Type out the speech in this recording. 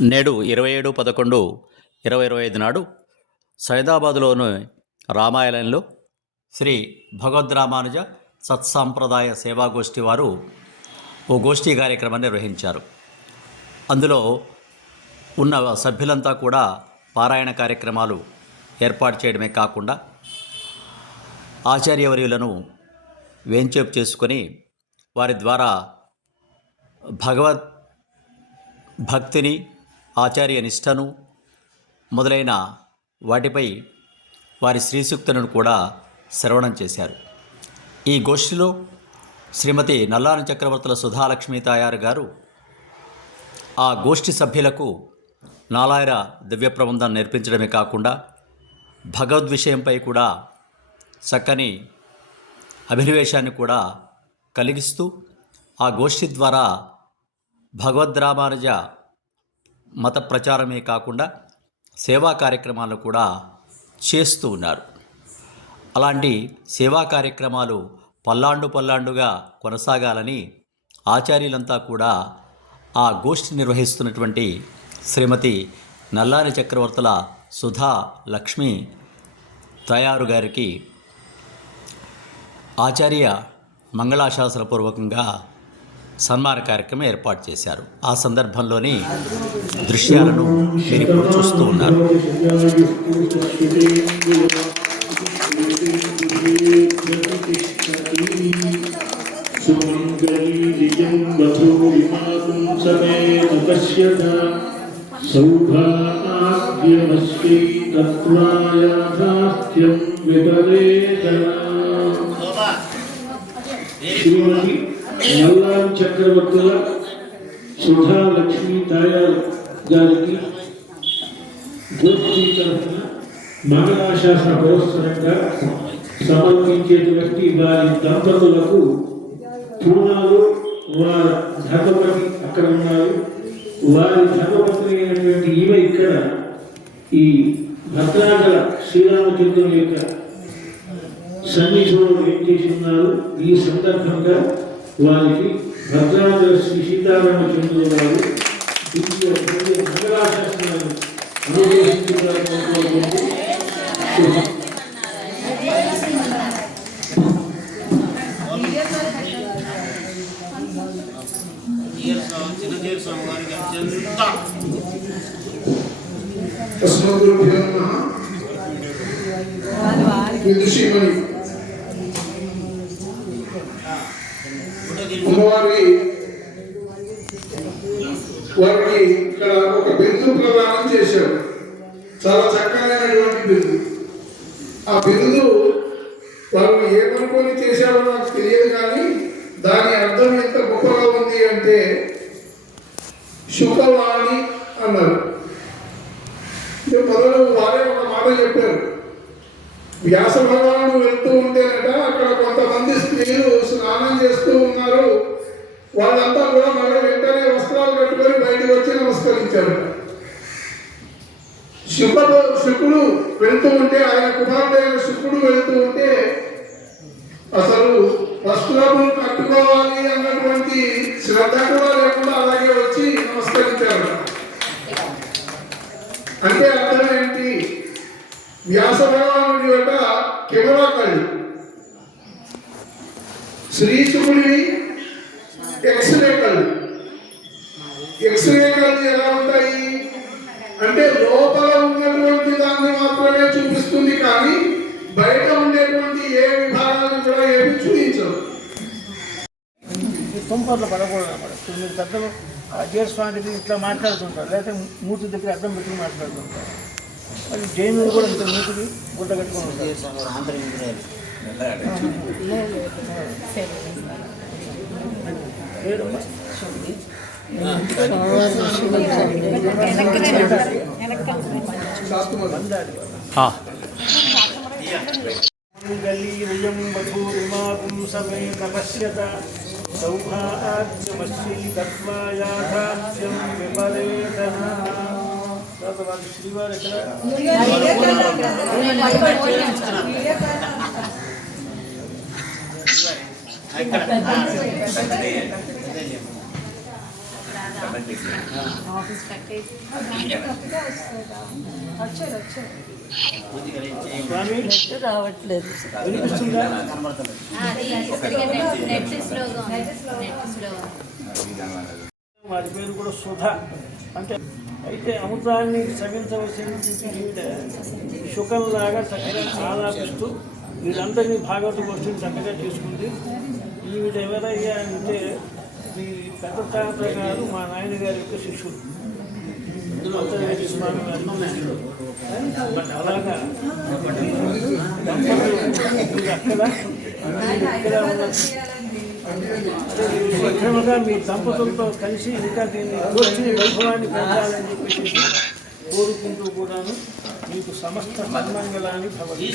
నేడు ఇరవై ఏడు పదకొండు ఇరవై ఇరవై ఐదు నాడు సైదాబాదులోని రామాయణంలో శ్రీ భగవద్ రామానుజ సత్సాంప్రదాయ సేవా గోష్ఠి వారు ఓ గోష్ఠీ కార్యక్రమాన్ని నిర్వహించారు. అందులో ఉన్న సభ్యులంతా కూడా పారాయణ కార్యక్రమాలు ఏర్పాటు చేయడమే కాకుండా ఆచార్యవర్యులను వేంచేపు చేసుకొని వారి ద్వారా భగవత్ భక్తిని ఆచార్య నిష్టను మొదలైన వాటిపై వారి శ్రీసూక్తులను కూడా శ్రవణం చేశారు. ఈ గోష్ఠిలో శ్రీమతి నల్లాన చక్రవర్తుల సుధాలక్ష్మీ తాయారు గారు ఆ గోష్ఠి సభ్యులకు నాలాయర దివ్య ప్రబంధం నేర్పించడమే కాకుండా భగవద్ విషయంపై కూడా చక్కని అభినవేశాన్ని కూడా కలిగిస్తూ ఆ గోష్ఠి ద్వారా భగవద్ రామానుజ మత ప్రచారమే కాకుండా సేవా కార్యక్రమాలు కూడా చేస్తూ ఉన్నారు. అలాంటి సేవా కార్యక్రమాలు పల్లాండు పల్లాండుగా కొనసాగాలని ఆచార్యులంతా కూడా ఆ గోష్ఠి నిర్వహిస్తున్నటువంటి శ్రీమతి నల్లారి చక్రవర్తుల సుధా లక్ష్మి తయారు గారికి ఆచార్య మంగళాశాసనపూర్వకంగా సన్మాన కార్యక్రమం ఏర్పాటు చేశారు. ఆ సందర్భంలోనే దృశ్యాలను మీరు ఇప్పుడు చూస్తూ ఉన్నారు. శ్రీమతి నల్లాం చక్రవర్తుల సుధా లక్ష్మీ తాయారు గారికి గోష్ఠీ తరఫున మంగళాశాసన పురస్కరంగా సమర్పించేటువంటి వారి దంపతులకు పూనాలు వారి ధర్మపతి అక్కడ ఉన్నారు వారి ధర్మపత్ని అయినటువంటి ఈమె ఇక్కడ ఈ భద్రాచల శ్రీరామచంద్రుని యొక్క సన్నిధిలో ఏం చేసి ఉన్నారు? ఈ సందర్భంగా వారికి భద్రాచల శ్రీ సీతారామచంద్రుల వారు దివ్య దివ్య మంగళాశాసనాలు అనుగ్రహించుకోవాలనుకుంటూ अस्मद्गुरुभ्यो नमः విదుషీమణి అమ్మవారి వారికి ఇక్కడ ఒక బిందు ప్రదానం చేశారు. చాలా చక్కనైనటువంటి బిందు. ఆ బిందు వాళ్ళు ఏమనుకొని చేశారో నాకు తెలియదు కానీ దాని అర్థం ఎంత గొప్పగా ఉంది అంటే శుకవాణి అన్నారు. అంటే మొదలు వారే ఒక మాట చెప్పారు. వ్యాస భగవానుడు వెళ్తూ ఉంటేనట అక్కడ కొంతమంది స్త్రీలు స్నానం చేస్తూ ఉన్నారు వాళ్ళంతా కూడా మళ్ళీ వెంటనే వస్త్రాలు కట్టుకొని బయటకు వచ్చి నమస్కరించారు. శుకుడు శుకుడు వెళ్తూ ఉంటే ఆయన కుమారుడైన శుకుడు వెళ్తూ ఉంటే అసలు వస్త్రము కట్టుకోవాలి అన్నటువంటి శ్రద్ధ కూడా లేకుండా అలాగే వచ్చి నమస్కరించారు. అంటే అర్థం ఏంటి? వ్యాస భగవానుడి యొక్క కెమెరా కళ్ళు. శ్రీశుకుడివి కళ్ళు ఎక్స్రే కళ్ళు ఎలా ఉంటాయి? అంటే లోపల ఉన్నటువంటి దాన్ని మాత్రమే చూపిస్తుంది కానీ బయట ఉండేటువంటి ఏ విభాగాన్ని కూడా ఏమి చూపించదు తుంపర్లు పడకూడదు మీరు పెద్దలు దగ్గర ఇట్లా మాట్లాడుతుంటారు. లేకపోతే మూర్తి దగ్గర అర్థం పెట్టుకుని మాట్లాడుతుంటారు. మళ్ళీ జైనులు కూడా ఇంత మూతికి గుడ్డ కట్టుకొని ఉంటారు. పేరమ్మా? బందాడి हाँ. गलीरयं वधूरिमापुं समे तपश्यत सौभाग्यमस्यै दत्त्वा याथास्यं विपरेतः श्रीवार ఆఫీస్ వచ్చారు వచ్చారు రావట్లేదు వినిపిస్తుందా వారి పేరు కూడా సుధా అంటే అయితే అమృతాన్ని సవించవలసినటువంటి శుకంలాగా చక్కగా ఆలాపిస్తూ వీళ్ళందరినీ భాగవత గోష్ఠిని చక్కగా చేసుకుంది. ఈవిడ ఎవరయ్యా అంటే మీ పెద్ద తాత గారు మా నాయన గారి యొక్క శిష్యుడు స్వామి అలాగా అక్కడ ఇక్కడ ఉన్న మీ దంపతులతో కలిసి ఇంకా దీన్ని కూర్చుని వైభవాన్ని పెంచాలని చెప్పేసి కోరుకుంటూ కూడాను మీకు సమస్త సన్మంగళాన్ని భవతి.